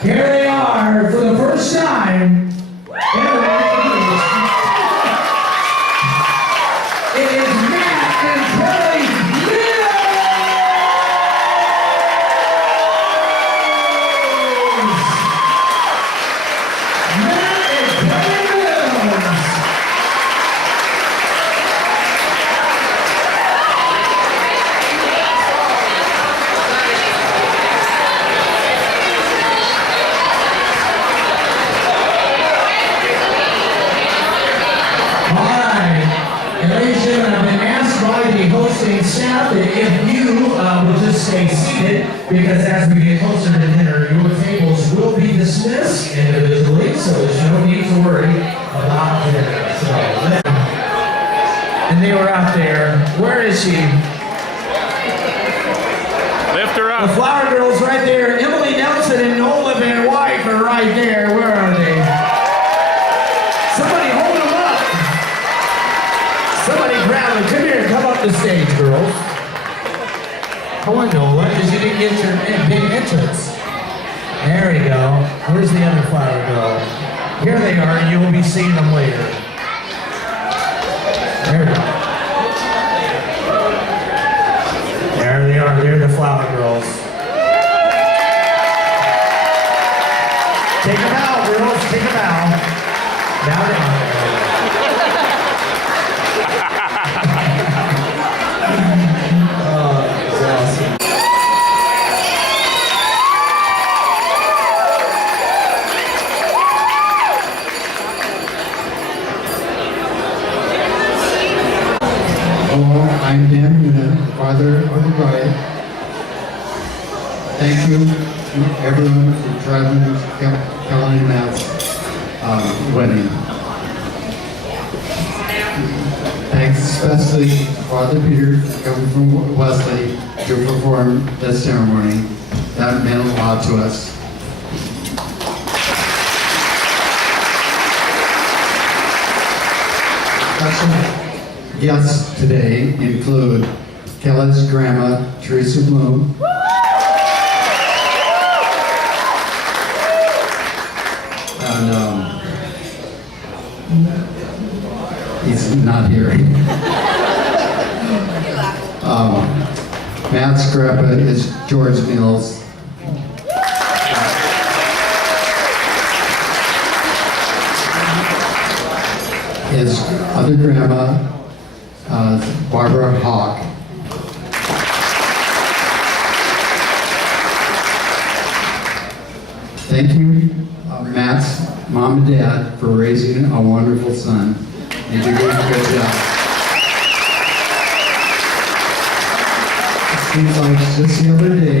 Here they are for the first time. It is Matt and Kelly Mills. Matt and Kelly Mills. Staff, that if you will just stay seated, because as we get closer to dinner, your tables will be dismissed individually, so there's no need to worry about dinner. So, and they were out there. Where is she? Lift her up. The Flower Girls right there. Emily Nelson and Nola Van Wyck are right there. Where are they? Somebody hold them up. Somebody grab them. Come here. Come up the stage, girls. Come on, Nola, because you didn't get your big entrance. There we go. Where's the other Flower Girl? Here they are. You will be seeing them later. There we go. There they are. They're the Flower Girls. Take a bow, girls. Take a bow. Bow down. Hello, I'm Dan Noonan, father of the bride. Thank you to everyone for traveling to Kelly and Matt's wedding. Thanks especially to Father Peter coming from Wesley to perform this ceremony. That meant a lot to us. Special guests today include Kelly's grandma, Teresa Bloom, and he's not here. Matt's grandpa is George Mills. His other grandma, Barbara Hawk. Thank you, Matt's mom and dad, for raising a wonderful son. You did a good job. It seems like just the other day,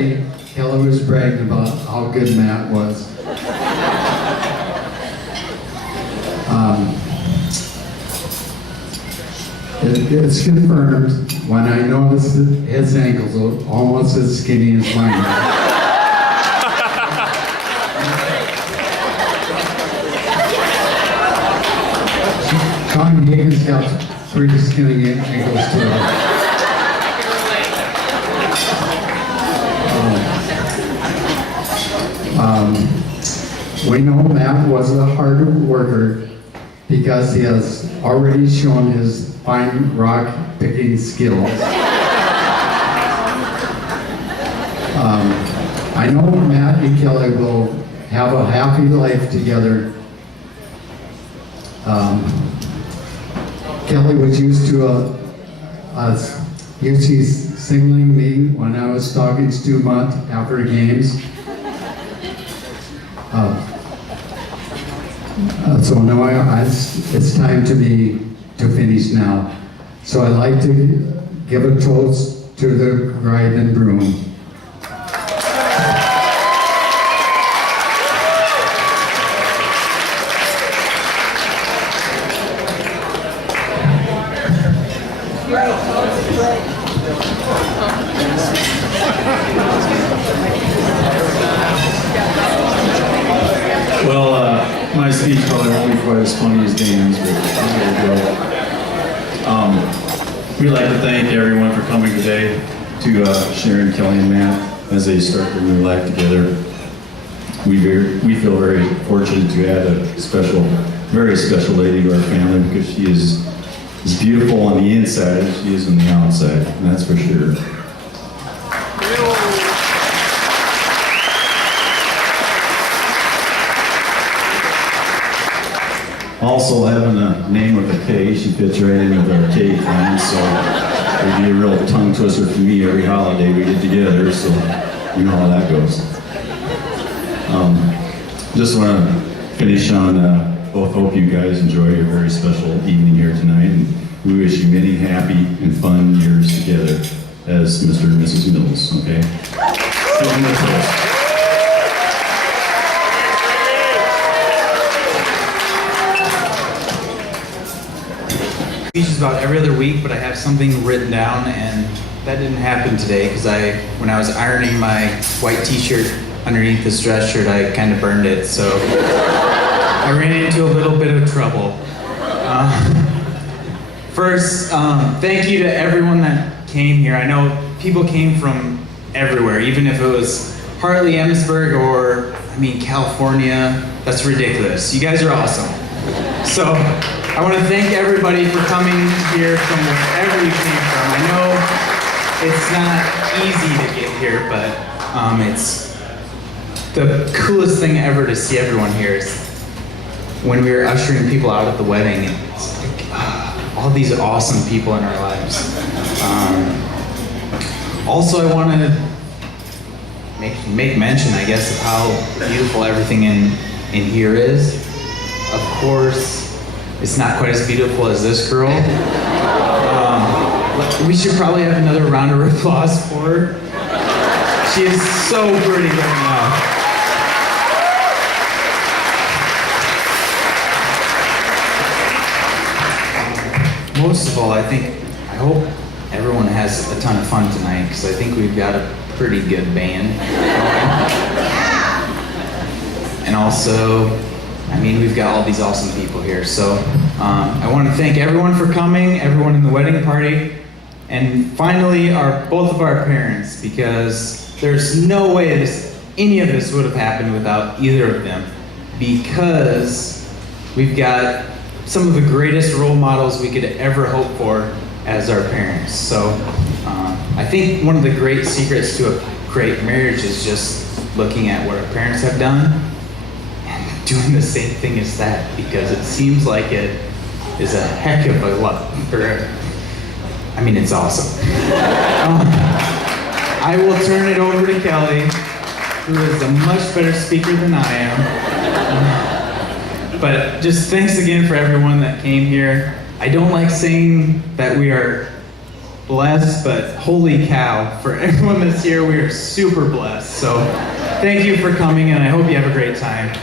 Kelly was bragging about how good Matt was. It's confirmed when I noticed that his ankles are almost as skinny as mine. Sean Higgins got pretty skinny ankles too. We know Matt was a hard worker because he has already shown his fine rock picking skills. I know Matt and Kelly will have a happy life together. Kelly was used to signaling me when I was talking to Mutt after games. So now it's time to finish now. So I'd like to give a toast to the bride and groom. Well, my speech probably won't be quite as funny as Dan's, but I'm gonna go. We'd like to thank everyone for coming today to Sharon, Kelly, and Matt as they start their new life together. We feel very fortunate to add a special, very special lady to our family because she is as beautiful on the inside as she is on the outside, and that's for sure. Also, having a name with a K, she fits right in with our K clan, so it'd be a real tongue twister for me every holiday we get together, so you know how that goes. Just want to finish on, both hope you guys enjoy your very special evening here tonight, and we wish you many happy and fun years together as Mr. and Mrs. Mills, okay? Give them a toast. Speeches about every other week, but I have something written down, and that didn't happen today because when I was ironing my white t-shirt underneath this dress shirt, I kind of burned it, so I ran into a little bit of trouble. First, thank you to everyone that came here. I know people came from everywhere, even if it was Hartley, Emmitsburg, or, California. That's ridiculous. You guys are awesome. So, I want to thank everybody for coming here from wherever you came from. I know it's not easy to get here, but it's the coolest thing ever to see everyone here is when we were ushering people out at the wedding. It's like all these awesome people in our lives. Also, I want to make mention, I guess, of how beautiful everything in here is. Of course, it's not quite as beautiful as this girl. We should probably have another round of applause for her. She is so pretty right now. Most of all, I hope everyone has a ton of fun tonight because I think we've got a pretty good band. And also, we've got all these awesome people here. So I want to thank everyone for coming, everyone in the wedding party, and finally both of our parents, because there's no way any of this would have happened without either of them, because we've got some of the greatest role models we could ever hope for as our parents. So I think one of the great secrets to a great marriage is just looking at what our parents have done doing the same thing as that, because it seems like it is a heck of a lot. It's awesome. I will turn it over to Kelly, who is a much better speaker than I am. But just thanks again for everyone that came here. I don't like saying that we are blessed, but holy cow, for everyone that's here, we are super blessed. So thank you for coming, and I hope you have a great time.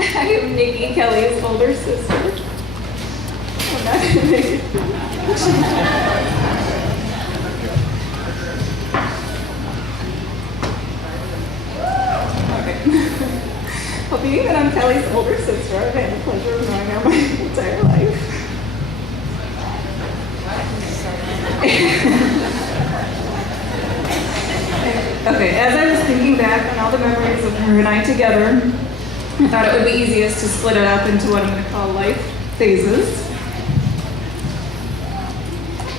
I am Nikki, Kelly's older sister. I'm not gonna make it. Okay. Well, being that I'm Kelly's older sister, I've had the pleasure of knowing her my entire life. Okay, as I was thinking back on all the memories of her and I together, I thought it would be easiest to split it up into what I'm going to call life phases.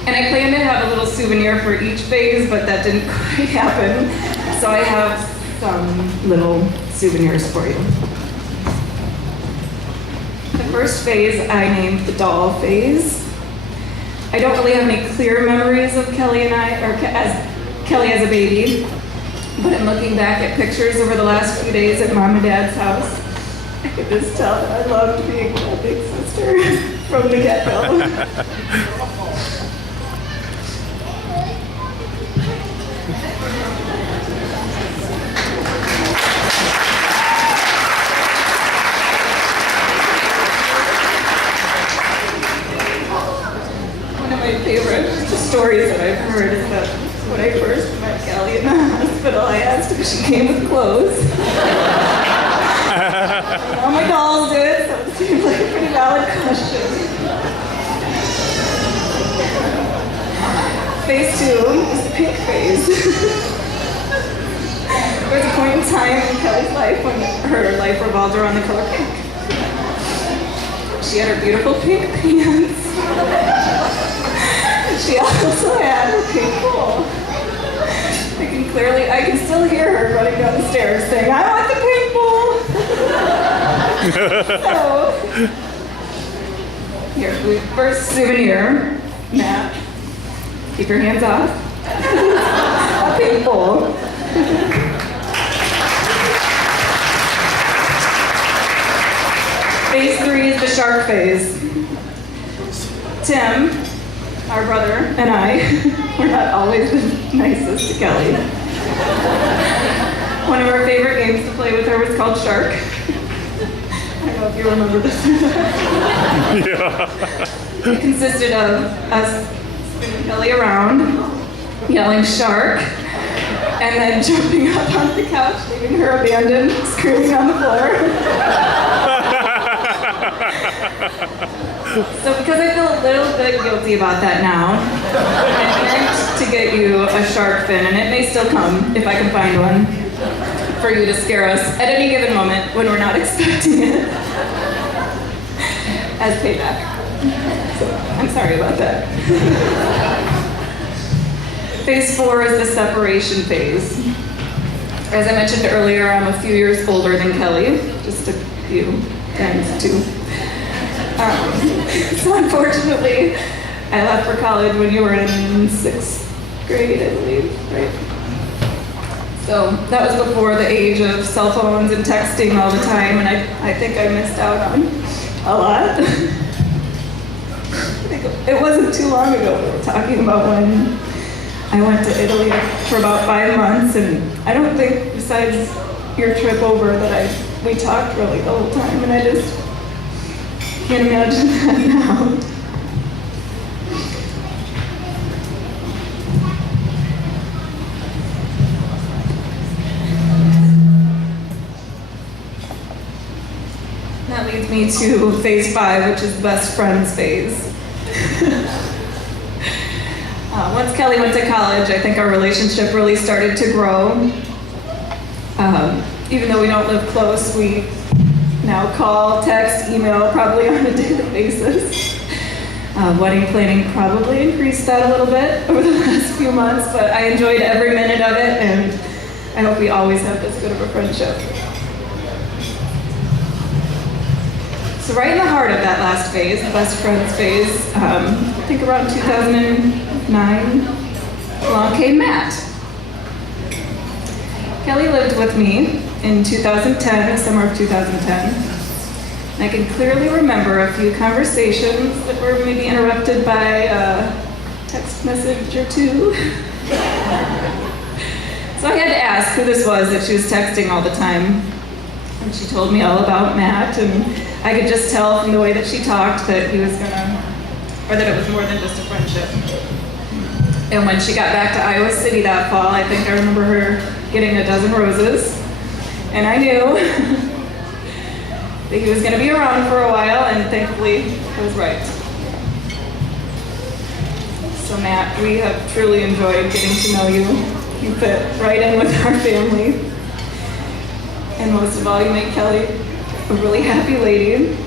And I planned to have a little souvenir for each phase, but that didn't quite happen. So I have some little souvenirs for you. The first phase I named the doll phase. I don't really have any clear memories of Kelly and I, or as Kelly as a baby, but in looking back at pictures over the last few days at Mom and Dad's house, I could just tell that I loved being a big sister from the get-go. One of my favorite stories that I've heard is that when I first met Kelly in the hospital, hospital, I asked if she came with clothes. All my dolls did, so it seemed like a pretty valid question. Phase 2 is the pink phase. There was a point in time in Kelly's life when her life revolved around the color pink. She had her beautiful pink pants. She also had her pink bowl. I can still hear her running down the stairs saying, I want the pink bowl. So, here, first souvenir, Matt, keep your hands off. A pink bowl. Phase 3 is the shark phase. Tim, our brother, and I were not always the nicest to Kelly. One of our favorite games to play with her was called Shark. I don't know if you remember this. Yeah. It consisted of us spinning Kelly around, yelling Shark, and then jumping up on the couch, leaving her abandoned, screaming on the floor. So because I feel a little bit guilty about that now, I meant to get you a shark fin, and it may still come if I can find one, for you to scare us at any given moment when we're not expecting it, as payback. So I'm sorry about that. Phase 4 is the separation phase. As I mentioned earlier, I'm a few years older than Kelly, just a few, and 2. So unfortunately, I left for college when you were in 6th grade, I believe, right? So that was before the age of cell phones and texting all the time, and I think I missed out on a lot. I think it wasn't too long ago we were talking about when I went to Italy for about 5 months, and I don't think besides your trip over that we talked really the whole time, and I just can't imagine that now. That leads me to phase 5, which is the best friends phase. Once Kelly went to college, I think our relationship really started to grow. Even though we don't live close, we now call, text, email, probably on a daily basis. Wedding planning probably increased that a little bit over the last few months, but I enjoyed every minute of it, and I hope we always have this good of a friendship. So right in the heart of that last phase, the best friends phase, I think around 2009, along came Matt. Kelly lived with me in 2010, the summer of 2010. And I can clearly remember a few conversations that were maybe interrupted by a text message or two. So I had to ask who this was that she was texting all the time. And she told me all about Matt, and I could just tell from the way that she talked that he was or that it was more than just a friendship. And when she got back to Iowa City that fall, I think I remember her getting a dozen roses. And I knew that he was going to be around for a while, and thankfully I was right. So Matt, we have truly enjoyed getting to know you. You fit right in with our family. And most of all, you make Kelly a really happy lady.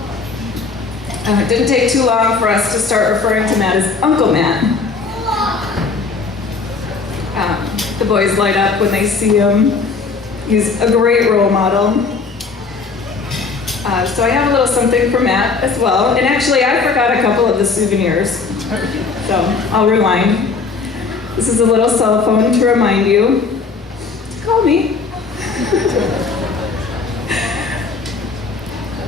It didn't take too long for us to start referring to Matt as Uncle Matt. The boys light up when they see him. He's a great role model. So I have a little something for Matt as well. And actually, I forgot a couple of the souvenirs. So I'll rewind. This is a little cell phone to remind you to call me.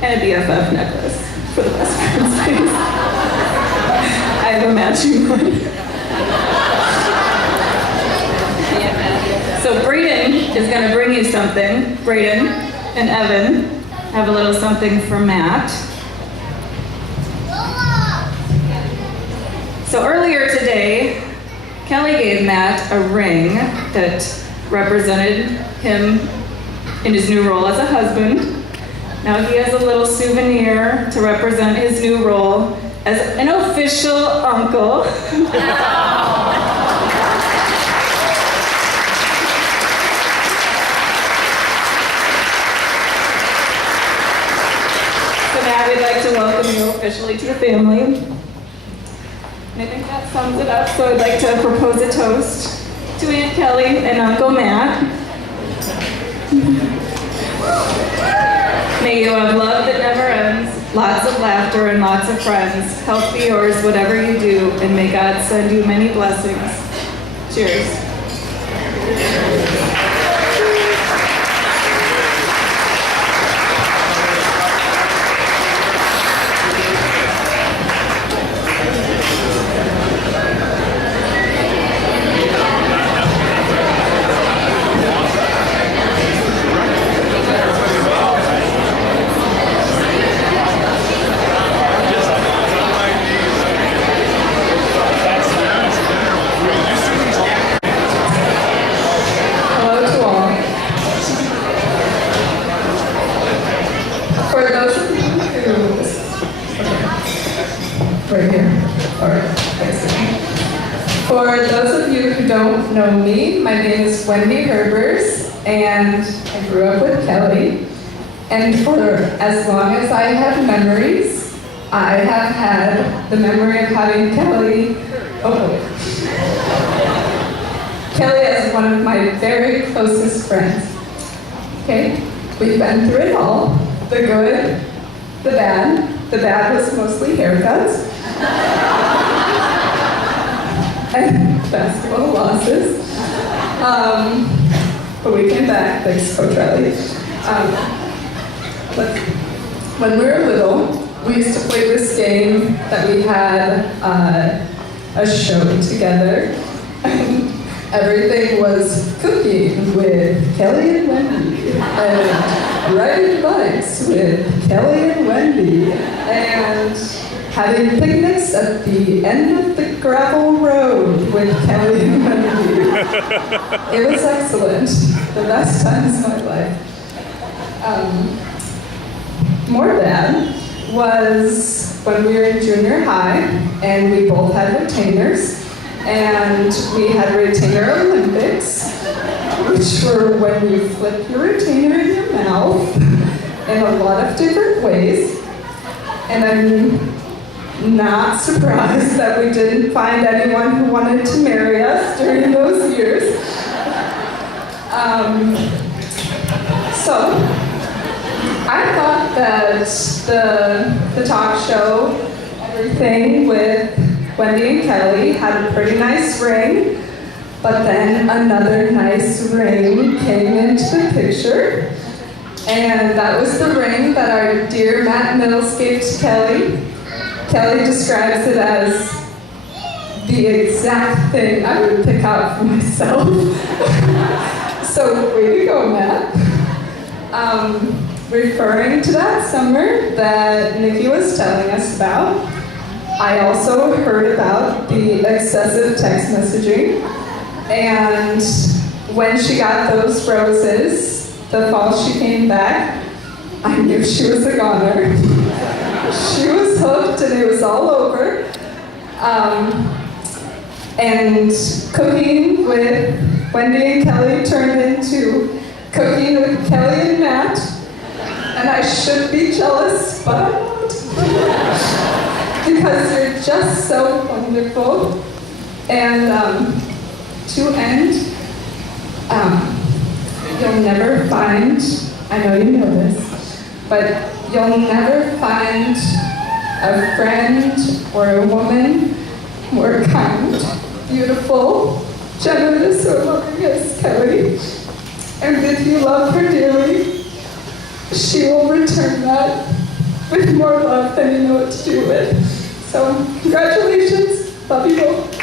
And a BFF necklace for the best friends phase. I have a matching one. So Brayden is going to bring you something. Brayden and Evan have a little something for Matt. So earlier today, Kelly gave Matt a ring that represented him in his new role as a husband. Now he has a little souvenir to represent his new role as an official uncle. So now we'd like to welcome you officially to the family. And I think that sums it up, so I'd like to propose a toast to Aunt Kelly and Uncle Matt. May you have love that never ends, lots of laughter and lots of friends. Health be yours, whatever you do, and may God send you many blessings. Cheers. Right here. All right. Thanks. For those of you who don't know me, my name is Wendy Herbers, and I grew up with Kelly. And for as long as I have memories, I have had the memory of having Kelly. Kelly is one of my very closest friends. Okay? We've been through it all. The good, the bad. The bad was mostly haircuts. And basketball losses. But we came back, thanks Coach Riley. When we were little, we used to play this game that we had a show together. Everything was cooking with Kelly and Wendy, and riding bikes with Kelly and Wendy, and having picnics at the end of the gravel road with Kelly and Wendy. It was excellent. The best times of my life. More bad was when we were in junior high, and we both had retainers. And we had Retainer Olympics, which were when you flip your retainer in your mouth in a lot of different ways. And I'm not surprised that we didn't find anyone who wanted to marry us during those years. So I thought that the talk show, everything with Wendy and Kelly had a pretty nice ring, but then another nice ring came into the picture, and that was the ring that our dear Matt Mills gave to Kelly. Kelly describes it as the exact thing I would pick out for myself. So way to go, Matt. Referring to that summer that Nikki was telling us about, I also heard about the excessive text messaging, and when she got those roses, the fall she came back, I knew she was a goner. She was hooked and it was all over. And cooking with Wendy and Kelly turned into cooking with Kelly and Matt, and I should be jealous, but I'm not. Because you're just so wonderful. And to end, you'll never find, I know you know this, but you'll never find a friend or a woman more kind, beautiful, generous, or loving as Kelly. And if you love her dearly, she will return that with more love than you know what to do with. So, congratulations. Love you both.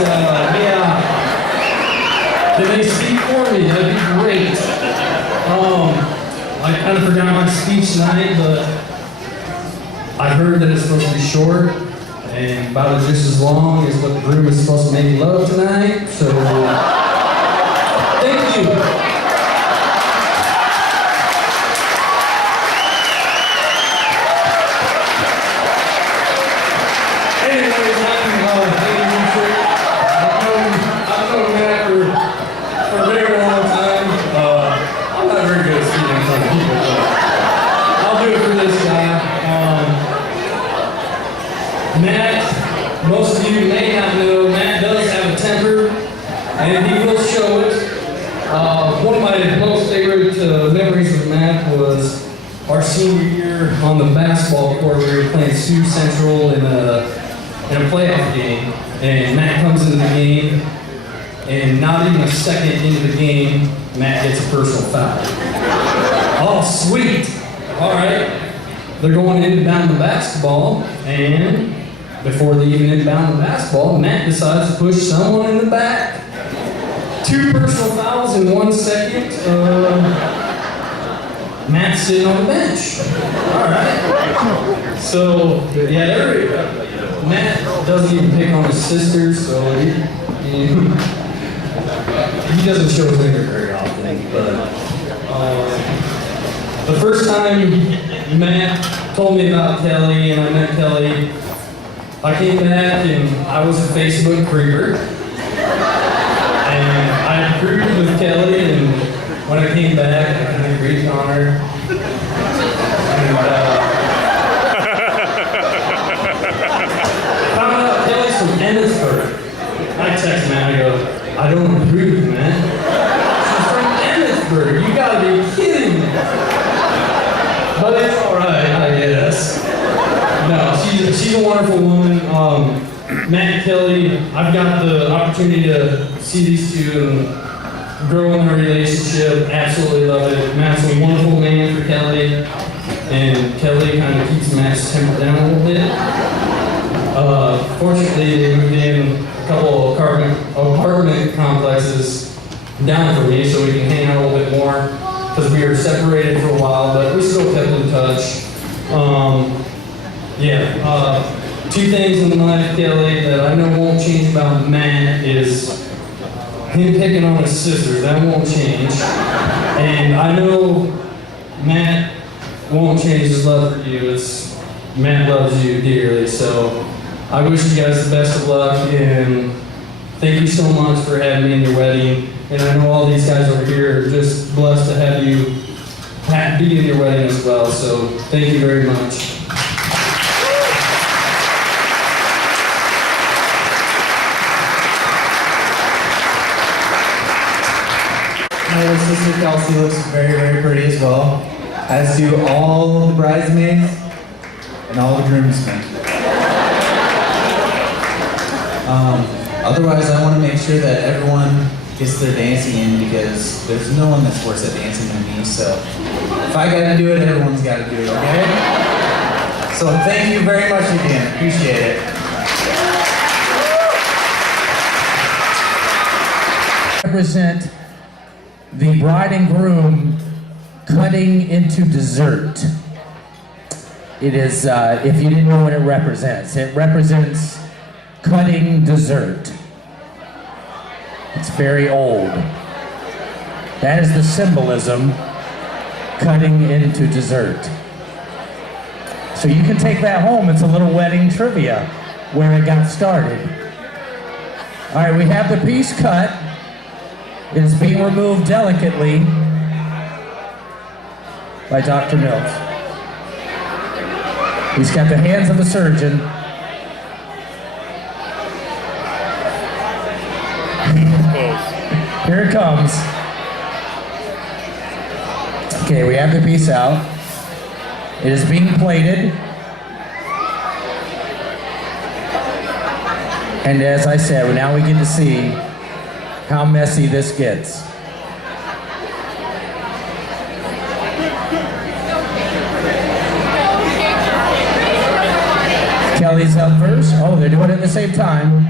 yeah. Can they speak for me? That'd be great. I kind of forgot my speech tonight, but I heard that it's supposed to be short and about just as long as what the groom is supposed to make love tonight. So, thank you. Matt, most of you may not know, Matt does have a temper, and he will show it. One of my most favorite memories of Matt was our senior year on the basketball court. We were playing Sioux Central in a playoff game, and Matt comes into the game, and not even a second into the game, Matt gets a personal foul. Oh, sweet! All right. They're going inbound the basketball, and before they even inbound the basketball, Matt decides to push someone in the back. 2 personal fouls in 1 second. Matt's sitting on the bench. All right. So, yeah, Matt doesn't even pick on his sister, so he doesn't show his anger very often. But the first time Matt told me about Kelly and I met Kelly, I came back and I was a Facebook creeper. And I approved with Kelly, and when I came back, I kind of agreed on her. And found out Kelly's from Emmitsburg. I text Matt, I go, I don't approve, man. She's from Emmitsburg, you gotta be kidding me. But it's alright, I guess. No, she's a wonderful woman. Matt and Kelly, I've got the opportunity to see these two and grow in their relationship. Absolutely love it. Matt's a wonderful man for Kelly, and Kelly kind of keeps Matt's temper down a little bit. Fortunately, they moved in a couple of apartment complexes down from me so we can hang out a little bit more, because we were separated for a while, but we still kept in touch. Two things in life, Kelly, that I know won't change about Matt is him picking on his sister. That won't change. And I know Matt won't change his love for you. Matt loves you dearly, so I wish you guys the best of luck, and thank you so much for having me in your wedding. And I know all these guys over here are just blessed to have you be in your wedding as well, so thank you very much. My sister Kelsey looks very, very pretty as well, as do all the bridesmaids and all the groomsmen. Otherwise, I want to make sure that everyone gets their dancing in, because there's no one that's worse at dancing than me, so if I gotta do it, everyone's gotta do it, okay? So thank you very much again, appreciate it. Represent the bride and groom cutting into dessert. It is, if you didn't know what it represents cutting dessert. It's very old. That is the symbolism, cutting into dessert. So you can take that home. It's a little wedding trivia where it got started. All right, we have the piece cut. It is being removed delicately by Dr. Mills. He's got the hands of a surgeon. Here it comes. Okay, we have the piece out. It is being plated. And as I said, now we get to see how messy this gets. Kelly's up first. Oh, they're doing it at the same time.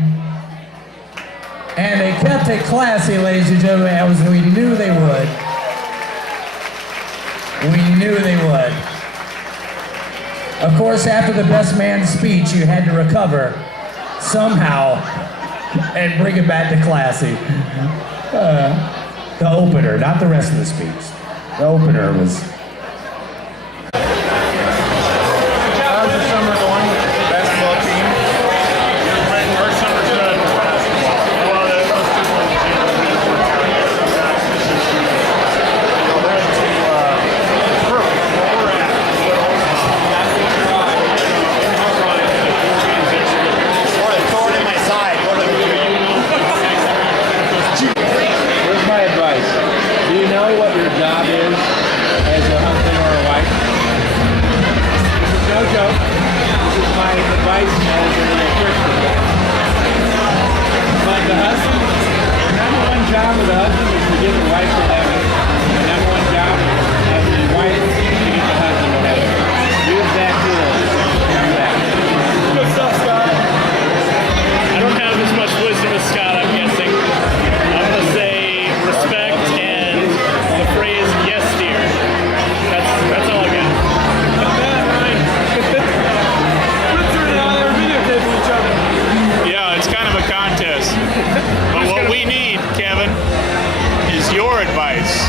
And they kept it classy, ladies and gentlemen, as we knew they would. We knew they would. Of course, after the best man speech, you had to recover somehow and bring it back to classy. The opener, not the rest of the speech. The opener was... How's your summer going? Basketball team? Our summer's good. Well, those two points. So there's to prove where we're at. Or a thorn in my side. Here's my advice. Do you know what your job is as a husband or a wife? This is no joke. This is my advice as a Christian. But the husband, the number one job of the husband is to get the wife to heaven. The number one job of the wife is to get the husband to heaven. Use that tool. Do that. Good stuff, Scott. I don't have as much wisdom as Scott, I'm guessing. I'm going to say respect and the phrase, yes, dear. That's all I got. Yeah, it's kind of a contest. But what we need, Kevin, is your advice.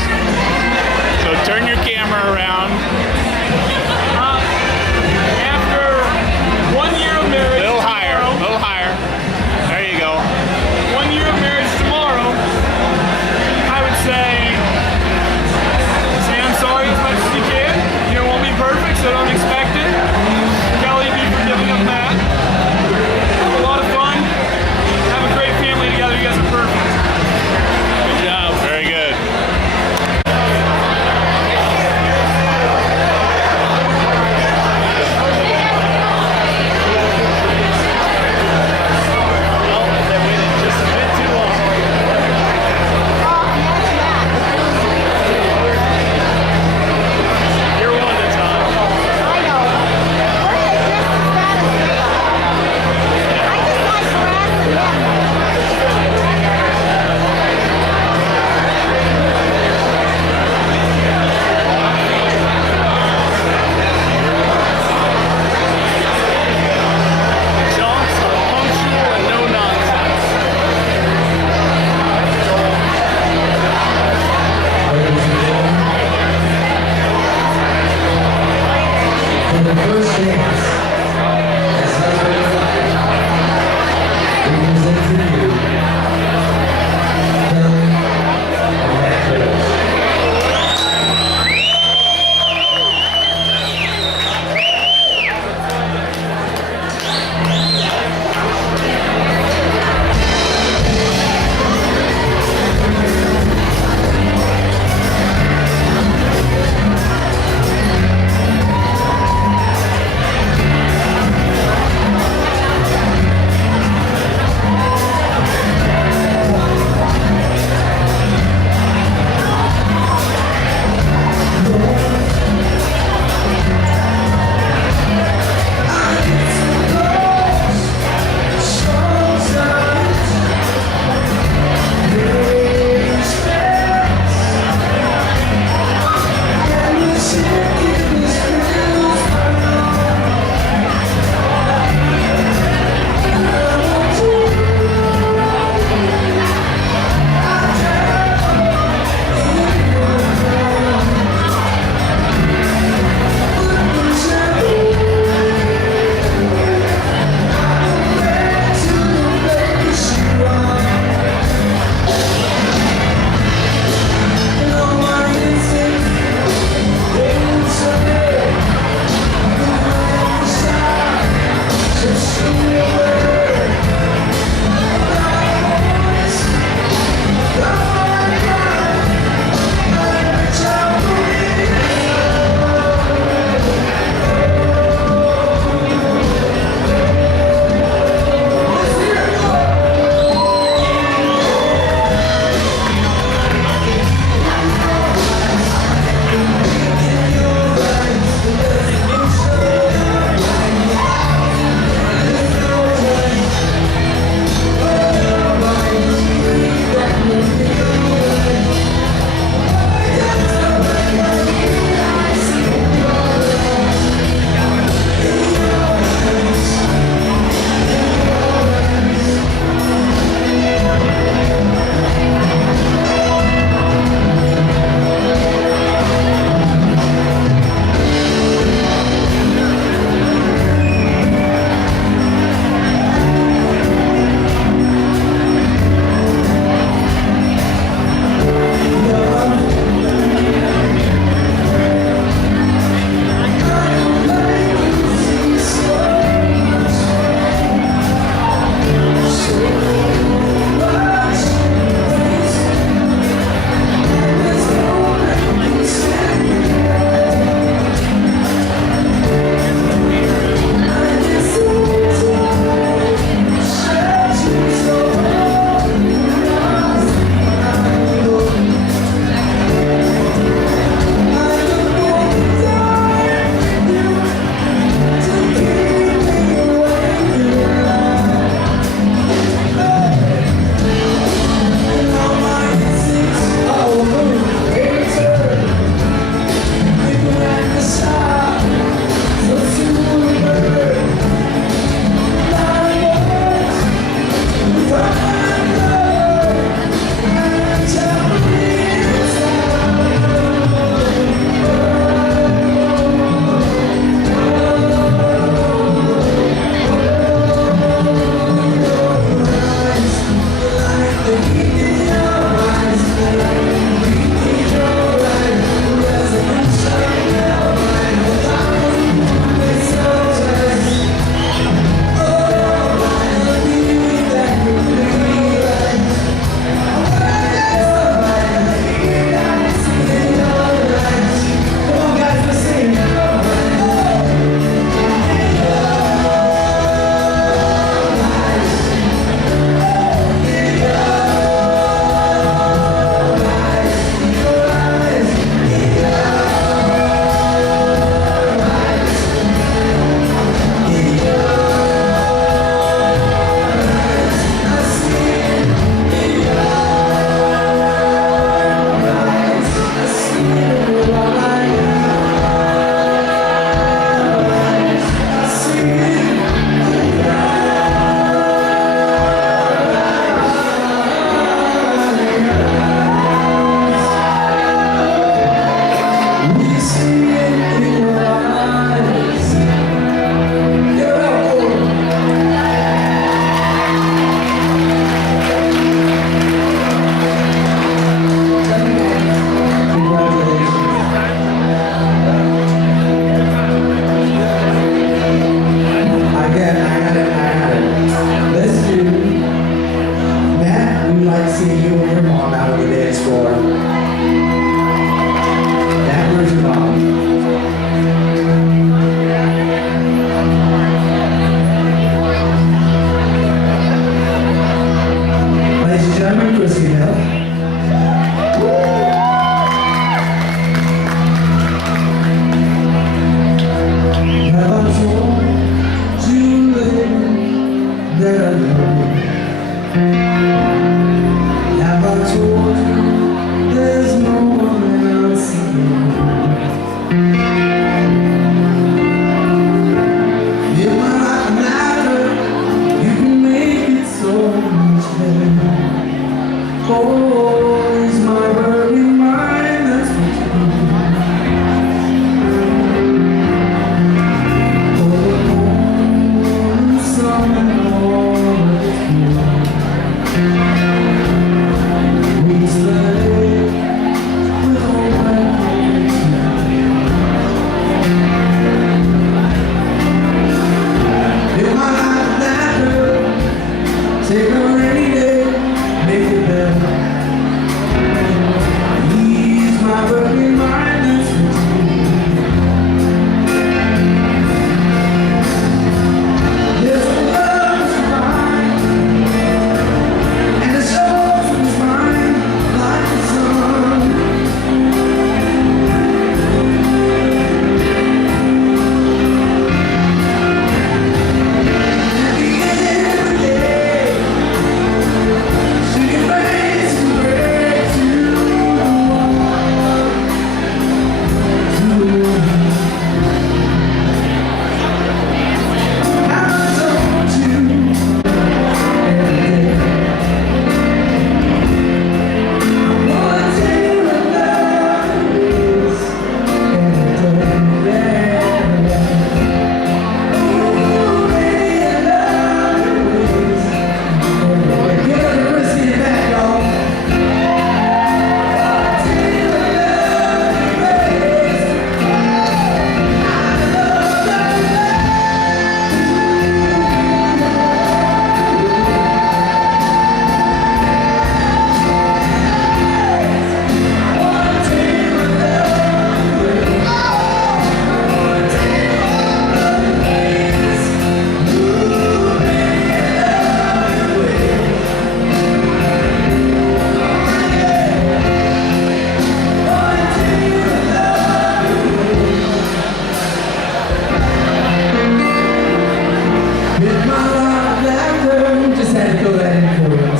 With my life laughter, just had to throw that in for you.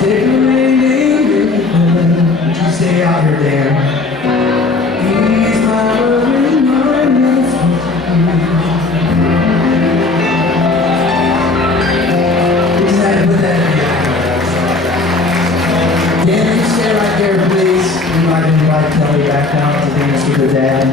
Take me waiting, would you stay out here, Dan? He's my loving mindless. We just had to put that in. Dan, you stay right there, please. We might invite Kelly back down to dance with her dad.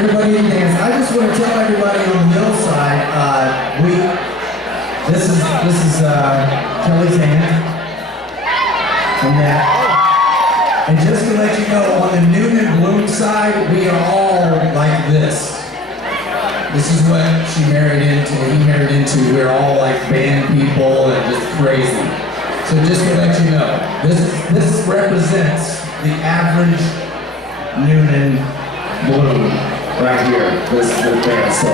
everybody to dance. I just want to tell everybody on the middle side, this is Kelly's hand. And that. And just to let you know, on the Noonan Bloom side, we are all like this. This is what he married into. We're all like band people and just crazy. So just to let you know, this represents the average Noonan Bloom right here. This is the band. So